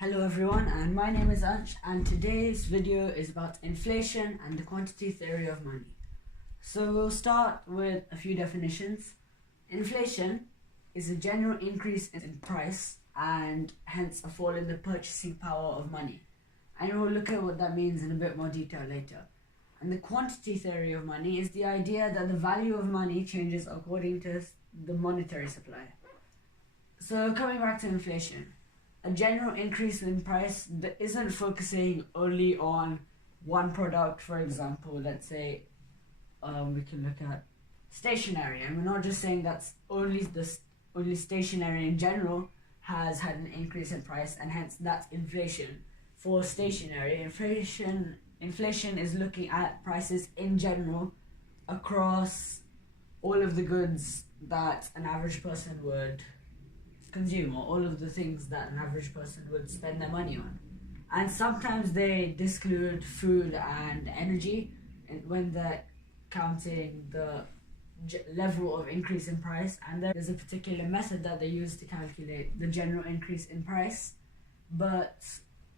Hello everyone, and my name is Ansh, and today's video is about inflation and the quantity theory of money. So we'll start with a few definitions. Inflation is a general increase in price and hence a fall in the purchasing power of money. And we'll look at what that means in a bit more detail later. And the quantity theory of money is the idea that the value of money changes according to the monetary supply. So coming back to inflation. A general increase in price that isn't focusing only on one product. For example, let's say we can look at stationery, and we're not just saying that's only stationery in general has had an increase in price, and hence that's inflation. For stationery, inflation is looking at prices in general across all of the goods that an average person would consume, or all of the things that an average person would spend their money on. And sometimes they exclude food and energy when they're counting the level of increase in price, and there's a particular method that they use to calculate the general increase in price, but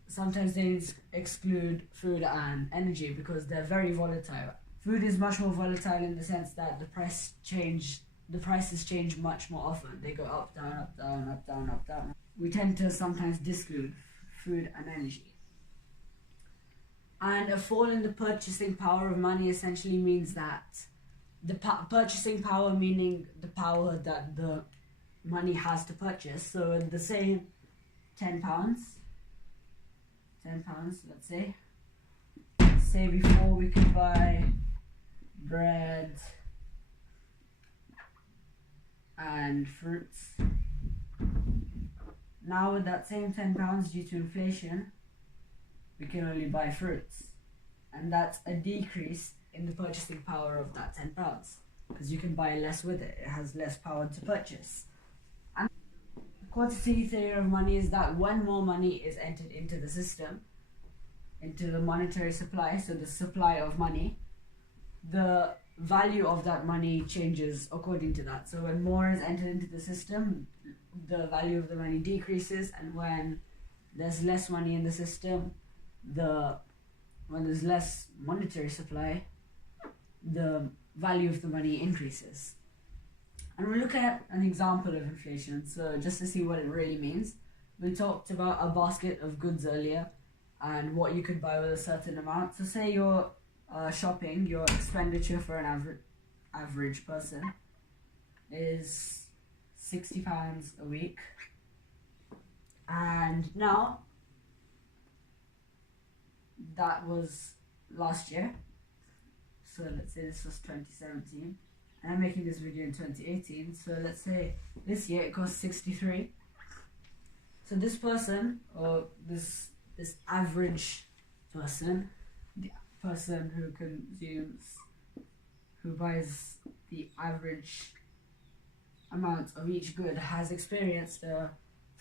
sometimes they exclude food and energy because they're very volatile. Food is much more volatile in the sense that the prices change much more often. They go up, down, up, down, up, down, up, down. We tend to sometimes exclude food and energy. And a fall in the purchasing power of money essentially means that the purchasing power, meaning the power that the money has to purchase. So the same £10, let's say before we could buy bread and fruits. Now with that same £10 due to inflation, we can only buy fruits, and that's a decrease in the purchasing power of that £10 because you can buy less with it. It has less power to purchase. And the quantity theory of money is that when more money is entered into the system, into the monetary supply, so the supply of money, the value of that money changes according to that. So when more is entered into the system, the value of the money decreases, and when there's less money in the system, when there's less monetary supply, the value of the money increases. And we'll look at an example of inflation, so just to see what it really means. We talked about a basket of goods earlier and what you could buy with a certain amount. So say you're shopping, your expenditure for an average person is £60 a week, and now that was last year, so let's say this was 2017 and I'm making this video in 2018, so let's say this year it costs 63. So this person, or this average person, the person who buys the average amount of each good, has experienced £3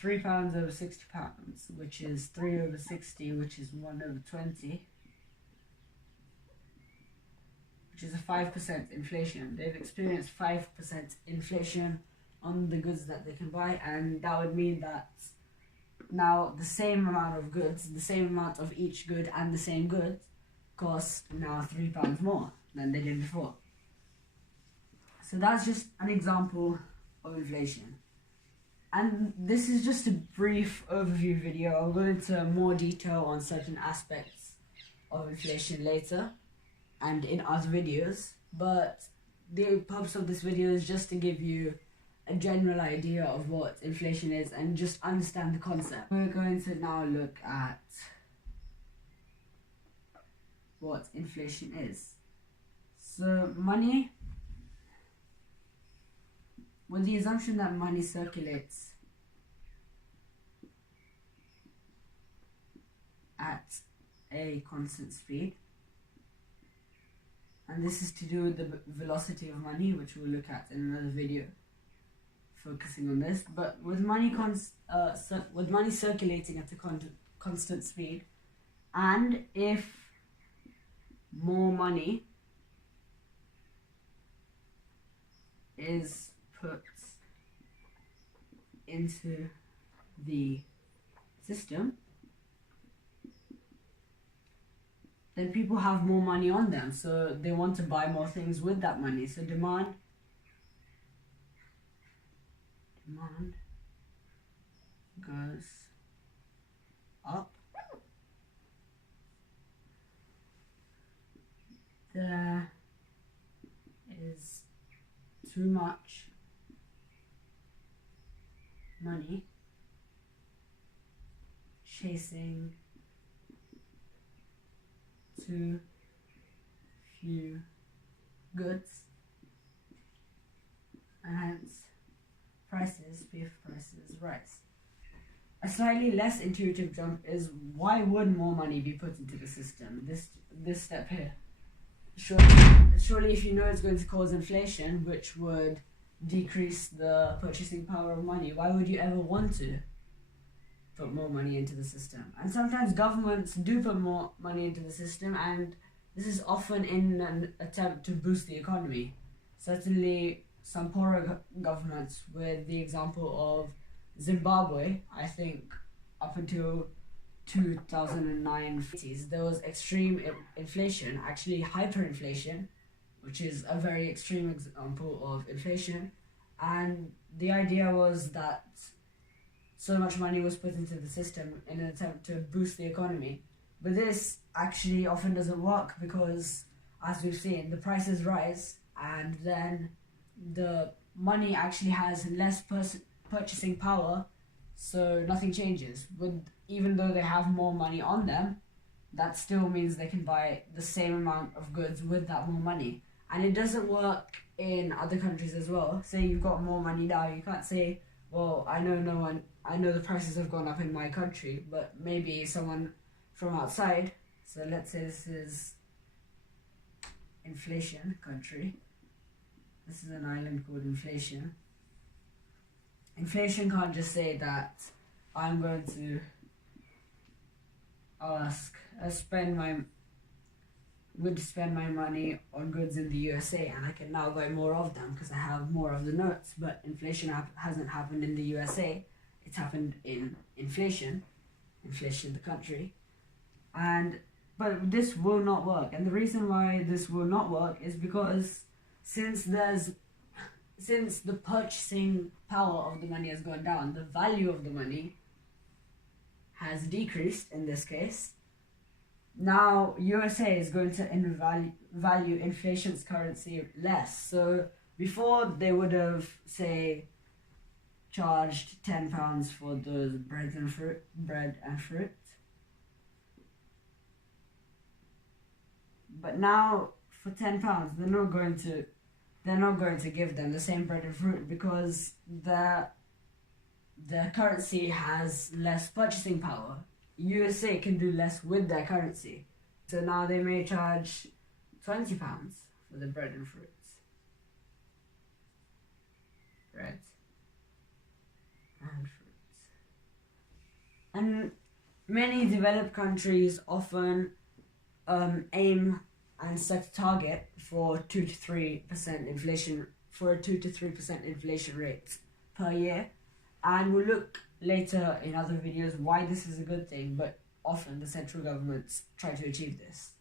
over £60, which is 3 over 60, which is 1 over 20, which is a 5% inflation. They've experienced 5% inflation on the goods that they can buy, and that would mean that now the same amount of goods, the same amount of each good and the same goods, cost now £3 more than they did before. So that's just an example of inflation. And this is just a brief overview video. I'll go into more detail on certain aspects of inflation later and in other videos, but the purpose of this video is just to give you a general idea of what inflation is and just understand the concept. We're going to now look at what inflation is. So money, with the assumption that money circulates at a constant speed, and this is to do with the velocity of money, which we'll look at in another video focusing on this. But with money circulating at a constant speed, and if more money is put into the system, then people have more money on them, so they want to buy more things with that money. So demand goes up. There is too much money chasing too few goods, and hence beef prices rise. A slightly less intuitive jump is, why would more money be put into the system? This step here. Surely if you know it's going to cause inflation, which would decrease the purchasing power of money, why would you ever want to put more money into the system? And sometimes governments do put more money into the system, and this is often in an attempt to boost the economy. Certainly some poorer governments, with the example of Zimbabwe, I think up until 2009, there was extreme inflation, actually hyperinflation, which is a very extreme example of inflation. And the idea was that so much money was put into the system in an attempt to boost the economy. But this actually often doesn't work, because, as we've seen, the prices rise, and then the money actually has less purchasing power, so nothing changes. Even though they have more money on them, that still means they can buy the same amount of goods with that more money. And it doesn't work in other countries as well. Say you've got more money now, you can't say, well, I know the prices have gone up in my country, but maybe someone from outside, so let's say this is inflation country. This is an island called Inflation. Inflation can't just say that I'm going to spend my money on goods in the USA, and I can now buy more of them because I have more of the notes. But inflation hasn't happened in the USA. It's happened in inflation the country. But this will not work, and the reason why this will not work is because since the purchasing power of the money has gone down, the value of the money has decreased in this case. Now USA is going to value inflation's currency less. So before they would have, say, charged £10 for those bread and fruit. But now for £10, they're not going to give them the same bread and fruit, because their currency has less purchasing power. USA can do less with their currency. So now they may charge £20 for the bread and fruits. Bread and fruits. And many developed countries often aim and set a target for 2 to 3% inflation, for a 2 to 3% inflation rate per year. And we'll look later in other videos why this is a good thing, but often the central governments try to achieve this.